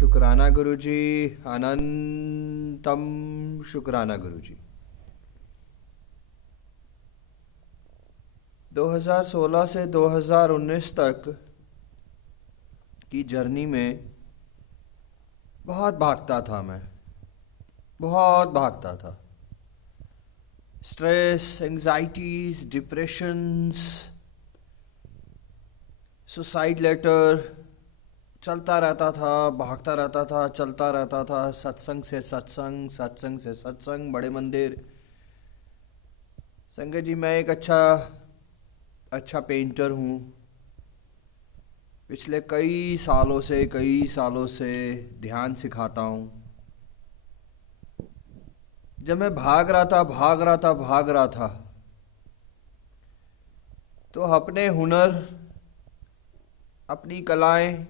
शुक्राना गुरुजी, अनंतम शुक्राना गुरुजी। 2016 से 2019 तक की जर्नी में बहुत भागता था मैं, बहुत भागता था। Stress, anxieties, depressions, suicide letter चलता रहता था, भागता रहता था, चलता रहता था। सत्संग से सत्संग, सत्संग से सत्संग, बड़े मंदिर। संगत जी, मैं एक अच्छा पेंटर हूँ। पिछले कई सालों से ध्यान सिखाता हूँ। जब मैं भाग रहा था तो अपने हुनर, अपनी कलाएं,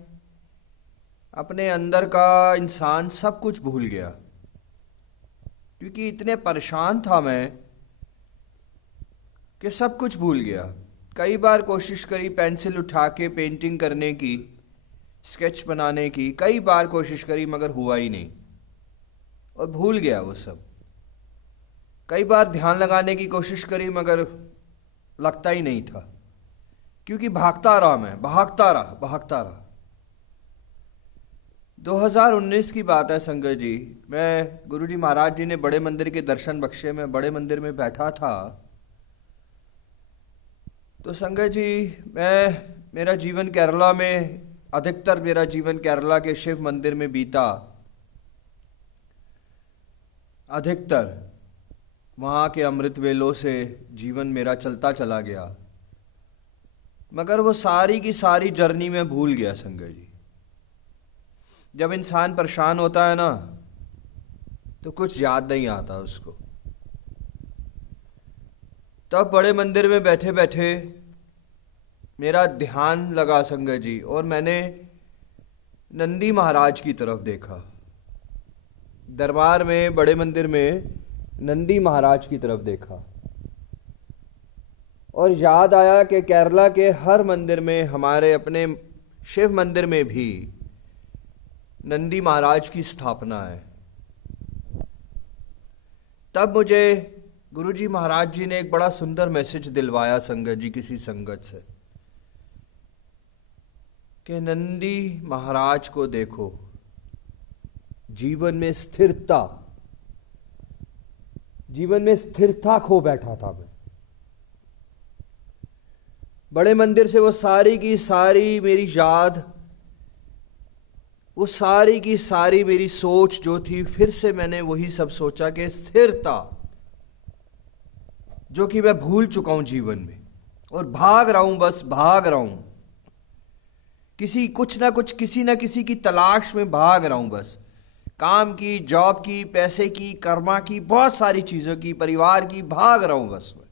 अपने अंदर का इंसान सब कुछ भूल गया, क्योंकि इतने परेशान था मैं कि सब कुछ भूल गया। कई बार कोशिश करी पेंसिल उठा के पेंटिंग करने की, स्केच बनाने की, कई बार कोशिश करी मगर हुआ ही नहीं और भूल गया वो सब। कई बार ध्यान लगाने की कोशिश करी मगर लगता ही नहीं था, क्योंकि भागता रहा मैं, भागता रहा। 2019 की बात है संगत जी। मैं, गुरुजी महाराज जी ने बड़े मंदिर के दर्शन बख्शे, मैं बड़े मंदिर में बैठा था। तो संगत जी, मेरा जीवन केरला में, अधिकतर मेरा जीवन केरला के शिव मंदिर में बीता। अधिकतर वहाँ के अमृत वेलों से जीवन मेरा चलता चला गया, मगर वो सारी की सारी जर्नी में भूल गया संगत जी। जब इंसान परेशान होता है ना, तो कुछ याद नहीं आता उसको। तब बड़े मंदिर में बैठे बैठे मेरा ध्यान लगा संगत जी, और मैंने नंदी महाराज की तरफ देखा। दरबार में, बड़े मंदिर में नंदी महाराज की तरफ देखा, और याद आया कि केरला के हर मंदिर में, हमारे अपने शिव मंदिर में भी नंदी महाराज की स्थापना है। तब मुझे गुरुजी महाराज जी ने एक बड़ा सुंदर मैसेज दिलवाया संगत जी, किसी संगत से, कि नंदी महाराज को देखो। जीवन में स्थिरता खो बैठा था मैं। बड़े मंदिर से वो सारी की सारी मेरी याद, वो सारी की सारी मेरी सोच जो थी, फिर से मैंने वही सब सोचा कि स्थिरता, जो कि मैं भूल चुका हूं जीवन में, और भाग रहा हूं, बस भाग रहा हूं। किसी ना किसी की तलाश में भाग रहा हूं, बस काम की, जॉब की, पैसे की, कर्मा की, बहुत सारी चीजों की, परिवार की, भाग रहा हूं बस मैं।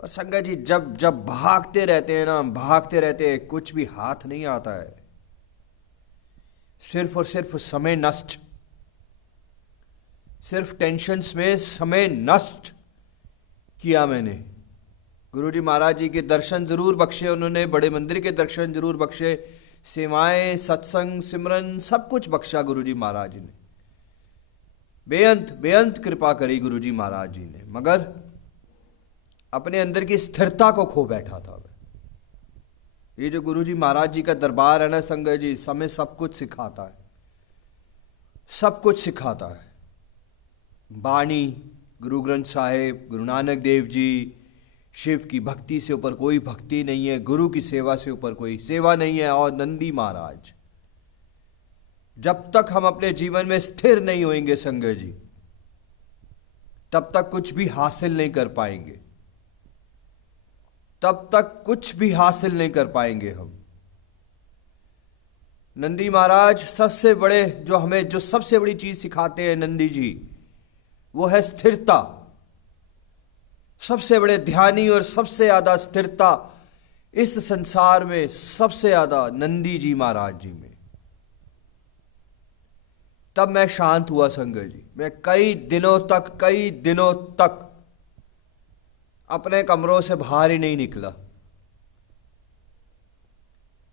और संगत जी, जब भागते रहते हैं ना, भागते रहते हैं, कुछ भी हाथ नहीं आता है। सिर्फ और सिर्फ समय नष्ट, सिर्फ टेंशन्स में समय नष्ट किया मैंने। गुरुजी महाराज जी के दर्शन जरूर बख्शे उन्होंने, बड़े मंदिर के दर्शन जरूर बख्शे, सेवाएं, सत्संग, सिमरन, सब कुछ बख्शा गुरुजी महाराज जी ने। बेअंत कृपा करी गुरुजी महाराज जी ने, मगर अपने अंदर की स्थिरता को खो बैठा था मैं। ये जो गुरुजी महाराज जी का दरबार है ना संगत जी, समय सब कुछ सिखाता है, सब कुछ सिखाता है। बाणी, गुरु ग्रंथ साहिब, गुरु नानक देव जी, शिव की भक्ति से ऊपर कोई भक्ति नहीं है, गुरु की सेवा से ऊपर कोई सेवा नहीं है, और नंदी महाराज। जब तक हम अपने जीवन में स्थिर नहीं होंगे संगत जी, तब तक कुछ भी हासिल नहीं कर पाएंगे, तब तक कुछ भी हासिल नहीं कर पाएंगे हम। नंदी महाराज सबसे बड़े, जो सबसे बड़ी चीज सिखाते हैं नंदी जी, वो है स्थिरता। सबसे बड़े ध्यानी और सबसे ज्यादा स्थिरता इस संसार में सबसे ज्यादा नंदी जी महाराज जी में। तब मैं शांत हुआ संगत जी। मैं कई दिनों तक अपने कमरों से बाहर ही नहीं निकला।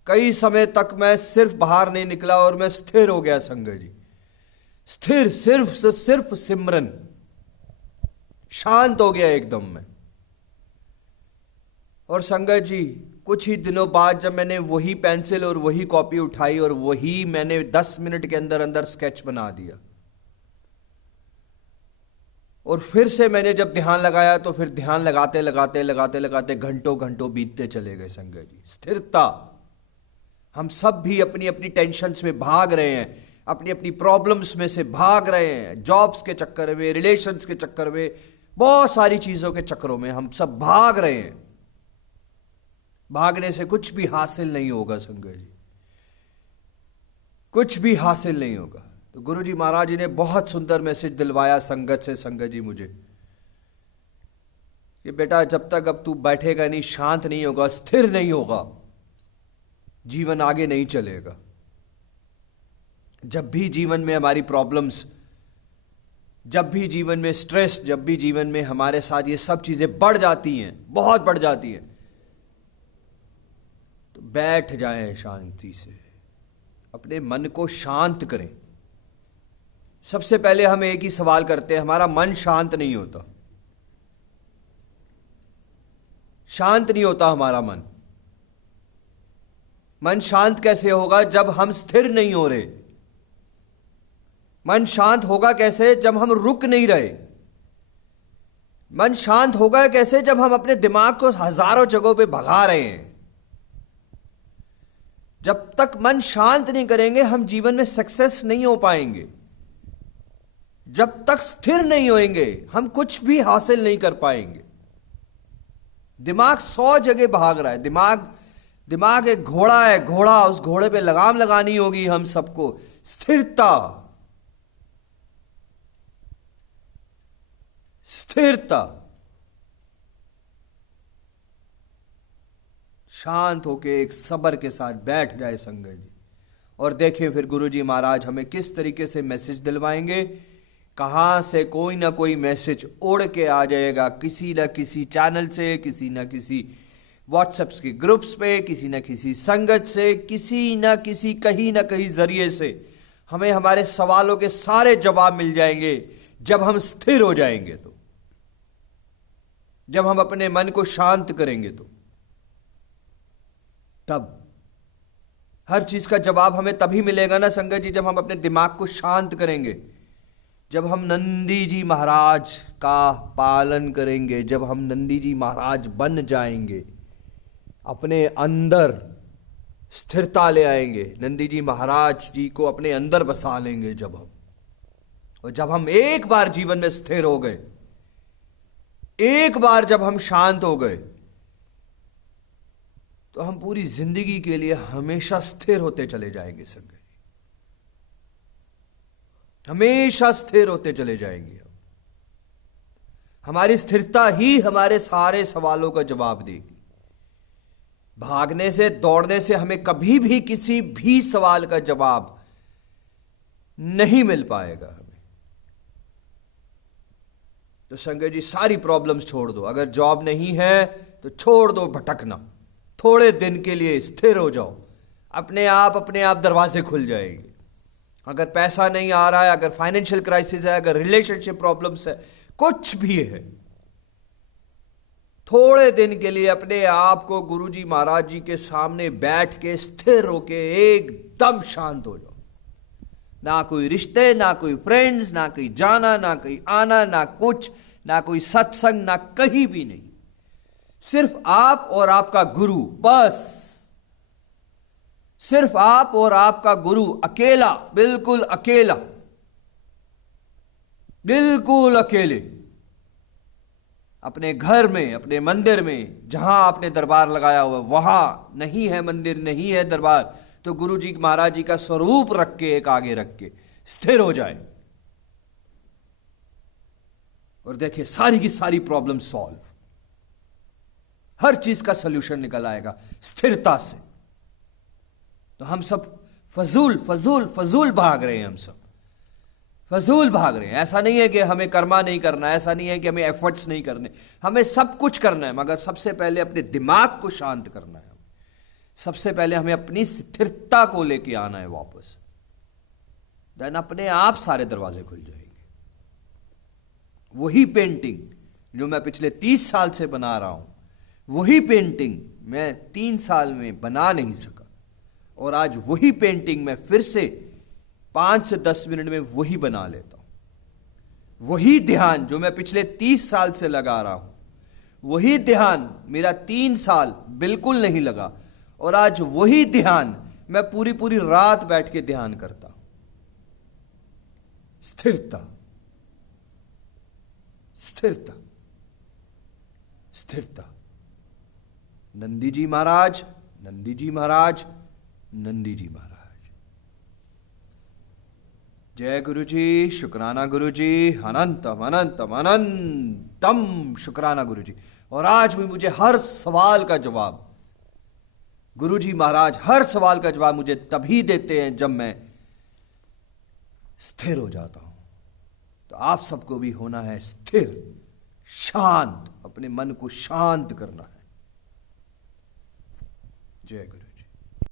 कई समय तक मैं सिर्फ बाहर नहीं निकला और मैं स्थिर हो गया संगत जी। स्थिर, सिर्फ से सिर्फ सिमरन, शांत हो गया एकदम में। और संगत जी कुछ ही दिनों बाद जब मैंने वही पेंसिल और वही कॉपी उठाई और वही मैंने 10 मिनट के अंदर अंदर स्केच बना दिया, और फिर से मैंने जब ध्यान लगाया तो फिर ध्यान लगाते लगाते लगाते लगाते घंटों घंटों बीतते चले गए संगत जी। स्थिरता। हम सब भी अपनी अपनी टेंशन्स में भाग रहे हैं, अपनी अपनी प्रॉब्लम्स में से भाग रहे हैं, जॉब्स के चक्कर में, रिलेशंस के चक्कर में, बहुत सारी चीजों के चक्करों में हम सब भाग रहे हैं। भागने से कुछ भी हासिल नहीं होगा संगत जी, कुछ भी हासिल नहीं होगा। तो गुरु जी महाराज जी ने बहुत सुंदर मैसेज दिलवाया संगत से, संगत जी मुझे, कि बेटा जब तक अब तू बैठेगा नहीं, शांत नहीं होगा, स्थिर नहीं होगा, जीवन आगे नहीं चलेगा। जब भी जीवन में हमारी प्रॉब्लम्स, जब भी जीवन में स्ट्रेस, जब भी जीवन में हमारे साथ ये सब चीजें बढ़ जाती हैं, बहुत बढ़ जाती हैं, तो बैठ जाएं शांति से, अपने मन को शांत करें। सबसे पहले हम एक ही सवाल करते हैं, हमारा मन शांत नहीं होता, शांत नहीं होता हमारा मन। मन शांत कैसे होगा? जब हम स्थिर नहीं हो रहे। मन शांत होगा कैसे? जब हम रुक नहीं रहे। मन शांत होगा कैसे? जब हम अपने दिमाग को हजारों जगहों पे भगा रहे हैं। जब तक मन शांत नहीं करेंगे हम जीवन में सक्सेस नहीं हो पाएंगे। जब तक स्थिर नहीं होएंगे हम कुछ भी हासिल नहीं कर पाएंगे। दिमाग 100 जगह भाग रहा है। दिमाग एक घोड़ा है, घोड़ा, उस घोड़े पे लगाम लगानी होगी हम सबको। स्थिरता, स्थिरता, शांत होके एक सब्र के साथ बैठ जाए संगत जी, और देखिए फिर गुरुजी महाराज हमें किस तरीके से मैसेज दिलवाएंगे। कहां से कोई ना कोई मैसेज उड़ के आ जाएगा, किसी ना किसी चैनल से, किसी ना किसी व्हाट्सएप्स के ग्रुप्स पे, किसी ना किसी संगत से, किसी ना किसी कहीं ना कहीं जरिए से हमें हमारे सवालों के सारे जवाब मिल जाएंगे। जब हम स्थिर हो जाएंगे तो, जब हम अपने मन को शांत करेंगे तो, तब हर चीज का जवाब हमें तभी मिलेगा ना संगत जी, जब हम अपने दिमाग को शांत करेंगे, जब हम नंदी जी महाराज का पालन करेंगे, जब हम नंदी जी महाराज बन जाएंगे, अपने अंदर स्थिरता ले आएंगे, नंदी जी महाराज जी को अपने अंदर बसा लेंगे जब हम, और जब हम एक बार जीवन में स्थिर हो गए, एक बार जब हम शांत हो गए, तो हम पूरी जिंदगी के लिए हमेशा स्थिर होते चले जाएंगे संगत, हमेशा स्थिर होते चले जाएंगे। हमारी स्थिरता ही हमारे सारे सवालों का जवाब देगी। भागने से, दौड़ने से हमें कभी भी किसी भी सवाल का जवाब नहीं मिल पाएगा हमें। तो संगत जी सारी प्रॉब्लम्स छोड़ दो। अगर जॉब नहीं है तो छोड़ दो भटकना, थोड़े दिन के लिए स्थिर हो जाओ, अपने आप दरवाजे खुल जाएंगे। अगर पैसा नहीं आ रहा है, अगर फाइनेंशियल क्राइसिस है, अगर रिलेशनशिप प्रॉब्लम्स है, कुछ भी है, थोड़े दिन के लिए अपने आप को गुरुजी महाराज जी के सामने बैठ के स्थिर होके एकदम शांत हो जाओ। ना कोई रिश्ते, ना कोई फ्रेंड्स, ना कोई जाना, ना कोई आना, ना कुछ, ना कोई सत्संग, ना कहीं भी नहीं, सिर्फ आप और आपका गुरु, बस सिर्फ आप और आपका गुरु, अकेला, बिल्कुल अकेला, बिल्कुल अकेले, अपने घर में, अपने मंदिर में, जहां आपने दरबार लगाया हुआ वहां नहीं है मंदिर, नहीं है दरबार, तो गुरु जी महाराज जी का स्वरूप रख के एक आगे रख के स्थिर हो जाए, और देखिए सारी की सारी प्रॉब्लम सॉल्व, हर चीज का सॉल्यूशन निकल आएगा स्थिरता से। तो हम सब फजूल फजूल फजूल भाग रहे हैं, हम सब फजूल भाग रहे हैं। ऐसा नहीं है कि हमें कर्मा नहीं करना, ऐसा नहीं है कि हमें एफर्ट्स नहीं करने, हमें सब कुछ करना है, मगर सबसे पहले अपने दिमाग को शांत करना है, सबसे पहले हमें अपनी स्थिरता को लेके आना है वापस, देन अपने आप सारे दरवाजे खुल जाएंगे। वही पेंटिंग जो मैं पिछले 30 साल से बना रहा हूं, वही पेंटिंग मैं 3 साल में बना नहीं सका, और आज वही पेंटिंग मैं फिर से 5 से 10 मिनट में वही बना लेता हूं। वही ध्यान जो मैं पिछले 30 साल से लगा रहा हूं, वही ध्यान मेरा 3 साल बिल्कुल नहीं लगा, और आज वही ध्यान मैं पूरी पूरी रात बैठ के ध्यान करता हूं। स्थिरता, स्थिरता, स्थिरता। नंदी जी महाराज, नंदी जी महाराज, नंदी जी महाराज। जय गुरु जी, शुक्राना गुरु जी, अनंतम अनंतम अनंतम शुक्राना गुरु जी। और आज भी मुझे हर सवाल का जवाब गुरु जी महाराज, हर सवाल का जवाब मुझे तभी देते हैं जब मैं स्थिर हो जाता हूं। तो आप सबको भी होना है स्थिर, शांत, अपने मन को शांत करना है। जय गुरु।